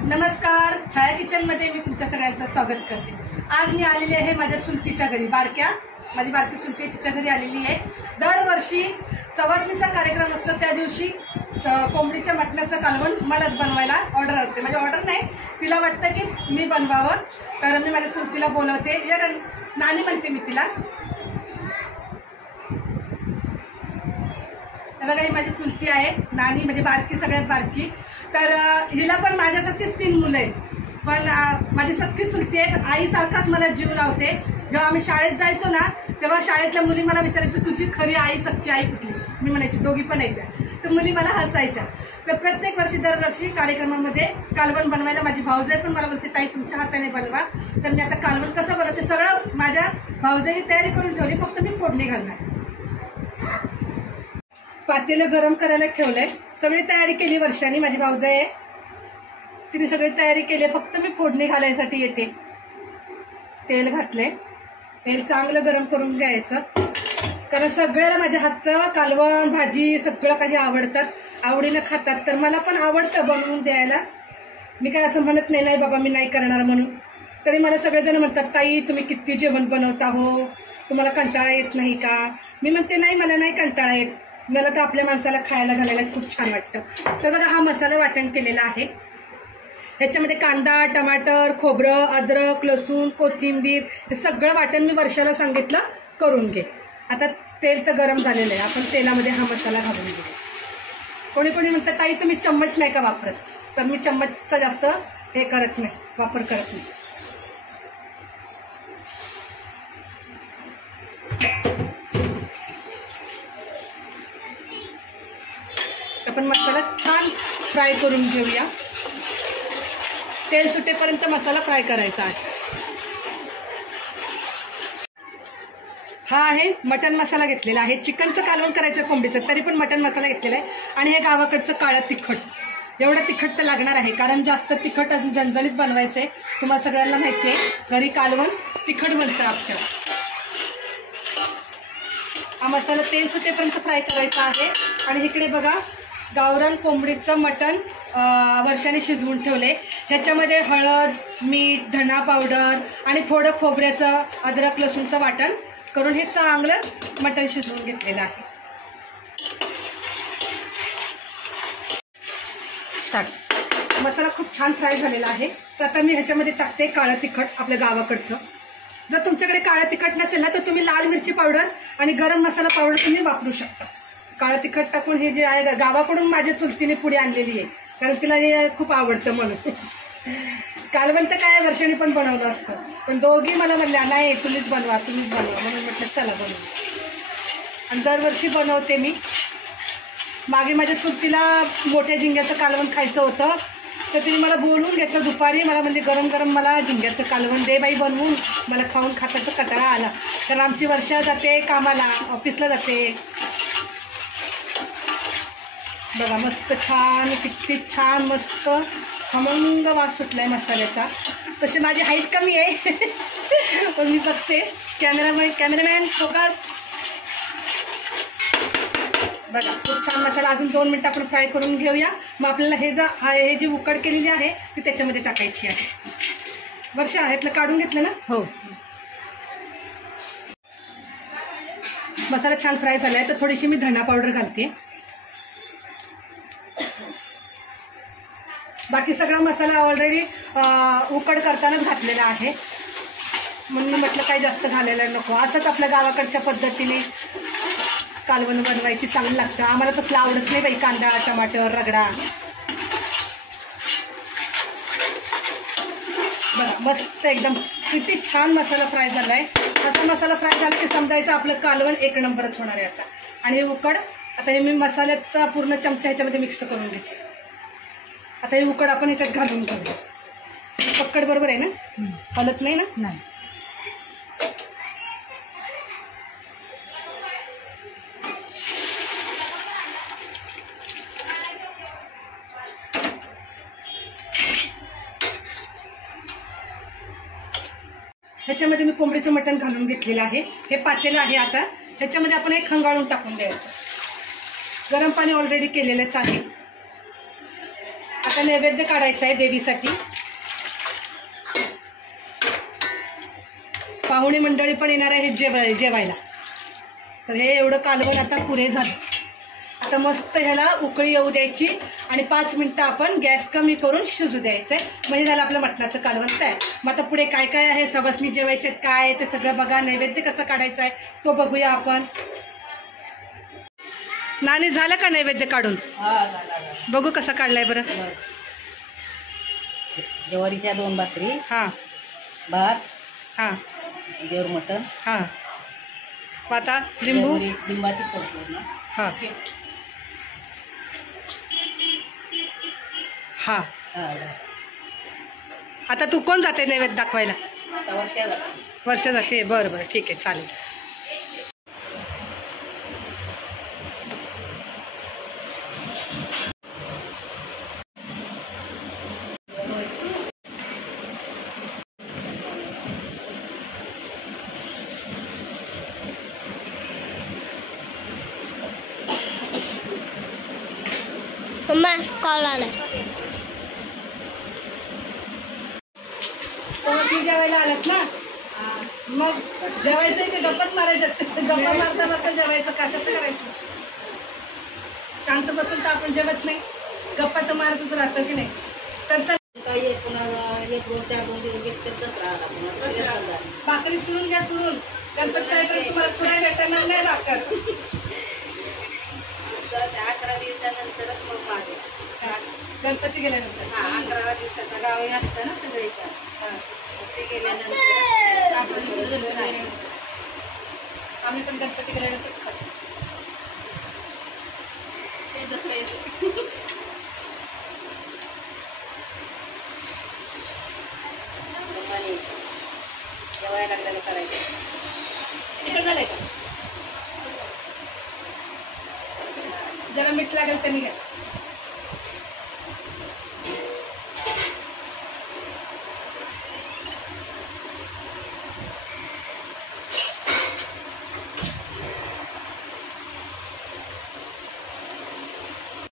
नमस्कार, छाया किचनमध्ये मी तुमच्या सगळ्यांचं स्वागत करते। आज मी आलेली आहे माझ्या चुलतीच्या घरी। माझी बारकी चुलती तिच्या घरी आलेली आहे। दरवर्षी सवासणीचा कार्यक्रम असतो त्या दिवशी कोंबडीच्या मटणाचं कालवण मलाच बनवायला ऑर्डर असते। म्हणजे ऑर्डर नाही, तिला वाटतं की मी बनवावं, तर मी माझ्या चुलतीला बोलवते। या नानी म्हणते मी तिला। बघा ही माझी चुलती आहे, नानी म्हणजे बारकी, सगळ्यात बारकी। तर हिला पण माझ्यासारखीच 3 मुलं आहेत, पण माझी सख्खी चुलती आहे। आईसारखाच मला जीव लावते। जेव्हा आम्ही शाळेत जायचो ना, तेव्हा शाळेतल्या मुली मला विचारायच्या तुझी खरी आई, सख्खी आई कुठली? मी म्हणायची दोघी पण आहेत। तर मुली मला हसायच्या। तर प्रत्येक वर्षी दरवर्षी कार्यक्रमामध्ये कालवण बनवायला माझी भाऊजाई पण मला बोलते ताई तुमच्या हाताने बनवा। तर मी आता कालवण कसं बनवते सगळं माझ्या भाऊजाईने तयारी करून ठेवली, फक्त मी फोडणी घालणार। पातेलं गरम करायला ठेवलंय, सगळी तयारी केली वर्षाने। माझी भाऊजाई आहे, तिने सगळी तयारी केली, फक्त मी फोडणी घालायसाठी येते। तेल घातलंय, तेल चांगलं गरम करून घ्यायचं, कारण सगळ्याला माझ्या हातचं कालवण भाजी सगळं काही आवडतात, आवडीनं खातात। तर मला पण आवडतं बनवून द्यायला। मी काय असं म्हणत नाही नाही बाबा मी नाही करणार म्हणून। तरी मला सगळेजण म्हणतात ताई तुम्ही किती जेवण बनवता हो, तुम्हाला कंटाळा येत नाही का? मी म्हणते नाही, मला नाही कंटाळा येत, मला तर आपल्या माणसाला खायला घालायला खूप छान वाटतं। तर बघा हा मसाला वाटण केलेला आहे। ह्याच्यामध्ये कांदा, टमाटर, खोबरं, अद्रक, लसूण, कोथिंबीर हे सगळं वाटण मी वर्षाला सांगितलं करून घे। आता तेल तर गरम झालेलं आहे, आपण तेलामध्ये हा मसाला घालून घेऊ। कोणी कोणी म्हणतात ताई तुम्ही चम्मच नाही का वापरत? तर मी चम्मचचा जास्त हे करत नाही, वापर करत नाही। आपण मसाला छान फ्राय करून घेऊया। तेल सुटेपर्यंत मसाला फ्राय करायचा आहे। हा आहे मटन मसाला घेतलेला आहे। चिकनचं कालवण करायचं कोंबडीचं, तरी पण मटन मसाला घेतलेला आहे। आणि हे गावाकडचं काळं तिखट, एवढं तिखट तर लागणार आहे, कारण जास्त तिखट अजून झणझणीत बनवायचं आहे। तुम्हाला सगळ्यांना माहिती आहे घरी कालवण तिखट बनतं आमच्या। हा मसाला तेल सुटेपर्यंत फ्राय करायचा आहे। आणि इकडे बघा गावरान कोंबडीचं मटण वर्षाने शिजवून ठेवले। ह्याच्यामध्ये हळद, मीठ, धना पावडर आणि थोडं खोबऱ्याचं, अद्रक, लसूणचं वाटण करून हे चांगलं मटण शिजवून घेतलेलं आहे। स्टार्ट। मसाला खूप छान फ्राय झालेला आहे। तर आता मी ह्याच्यामध्ये टाकते काळं तिखट, आपल्या गावाकडचं। जर तुमच्याकडे काळं तिखट नसेल ना, तर तुम्ही लाल मिरची पावडर आणि गरम मसाला पावडर तुम्ही वापरू शकता। काळं तिखट टाकून हे जे आहे गावाकडून माझ्या चुलतीने पुढे आणलेली आहे, कारण तिला हे खूप आवडतं म्हणून। कालवण तर काय वर्षाने पण बनवलं असतं, पण दोघी मला म्हणल्या नाही तुम्हीच बनवा तुम्हीच बनवा, म्हणून म्हटलं चला बनवू। आणि दरवर्षी बनवते मी। मागे माझ्या चुलतीला मोठ्या झिंग्याचं कालवण खायचं होतं, तर तिने मला बोलवून घेतलं दुपारी। मला म्हणजे गरम गरम मला झिंग्याचं कालवण दे बाई बनवून, मला खाऊन खाताचा कंटाळा आला। कारण आमची वर्षा जाते कामाला, ऑफिसला जाते। बघा मस्त छान, किती छान मस्त खमंग वास सुटलाय मसाल्याचा। तशी माझी हाईट कमी आहे पण मी बघते। Cameraman focus. बघा खूप छान मसाला। अजून 2 मिनिटं आपण फ्राय करून घेऊया। मग आपल्याला हे जी उकड केलेली आहे ती त्याच्यामध्ये टाकायची आहे। वर्षा ह्यातलं काढून घेतलं ना? हो। मसाला छान फ्राय झालाय, तर थोडीशी मी धना पावडर घालते। बाकी सगळा मसाला ऑलरेडी उकड करतानाच घातलेला आहे, म्हणून म्हटलं काही जास्त घालायला नको। असंच आपल्या गावाकडच्या पद्धतीने कालवण बनवायची, चांगलं लागतं। आम्हाला तसलं आवडत नाही बाई, कांदा टमाटर रगडा। बघा मस्त एकदम किती छान मसाला फ्राय झालाय। असा मसाला फ्राय झाला की समजायचं आपलं कालवण 1 नंबरच होणार आहे आता। आणि उकड आता हे मी मसाल्याचा पूर्ण चमचा ह्याच्यामध्ये मिक्स करून घेते। आता हे उकड आपण ह्याच्यात घालून घेऊ। पक्कड बरोबर आहे ना? हलत नाही ना? नाही। ह्याच्यामध्ये मी कोंबडीचं मटण घालून घेतलेलं आहे। हे पातेलं आहे, आता ह्याच्यामध्ये आपण हे खंगाळून टाकून द्यायचं। गरम पाणी ऑलरेडी केलेलंच आहे। आता नैवेद्य काढायचा आहे देवीसाठी. पाहुणे मंडळी पण येणार आहे जेवायला. तर हे एवढं कालवण आता पुरे झालं. आता मस्त ह्याला उकळी येऊ द्यायची आणि 5 मिनिटं आपण गॅस कमी करून शिजू द्यायचंय. म्हणजे झालं आपलं मटणाचं कालवण तयार. मग आता पुढे काय काय आहे, सवासणी जेवायचे काय ते सगळं बघा. नैवेद्य कसं काढायचं आहे तो बघूया आपण. नानी झालं का नैवेद्य काढून? बघू कसं काढलाय बरं. ज्वारीच्या 2 भाकरी, हां भात, हां देवर मटण, हां. आता लिंबाची फोडणी. हां हां. आता तू कोण जाते नैवेद्य दाखवायला? वर्ष जाते. बरं बरं ठीक आहे चालेल. मम्मा कॉल आलाय. सवासणी जेवायला आलात ना, मग जेवायचंय की गप्पाच मारायचं? गप्पा मारता मारता जेवायचं का? कसं करायचं? शांत बसून तर आपण जेवत नाही, गप्पा तर मारतच राहतो की नाही. तर चल भाकरी चुरून घ्या, चुरून. गणपती साहेब तुम्हाला चुराय भेटणार नाही भाकर. 11 दिवसानंतरच मग मागे गणपती गेल्यानंतर. 11 दिवसाचा गावी असतं ना सगळे. ते गेल्यानंतर आम्ही पण गणपती गेल्यानंतरच खातो. जेवायला लागल्याला करायचं. तिकडे झालंय का? ज्याला मीठ लागेल त्यांनी घ्या.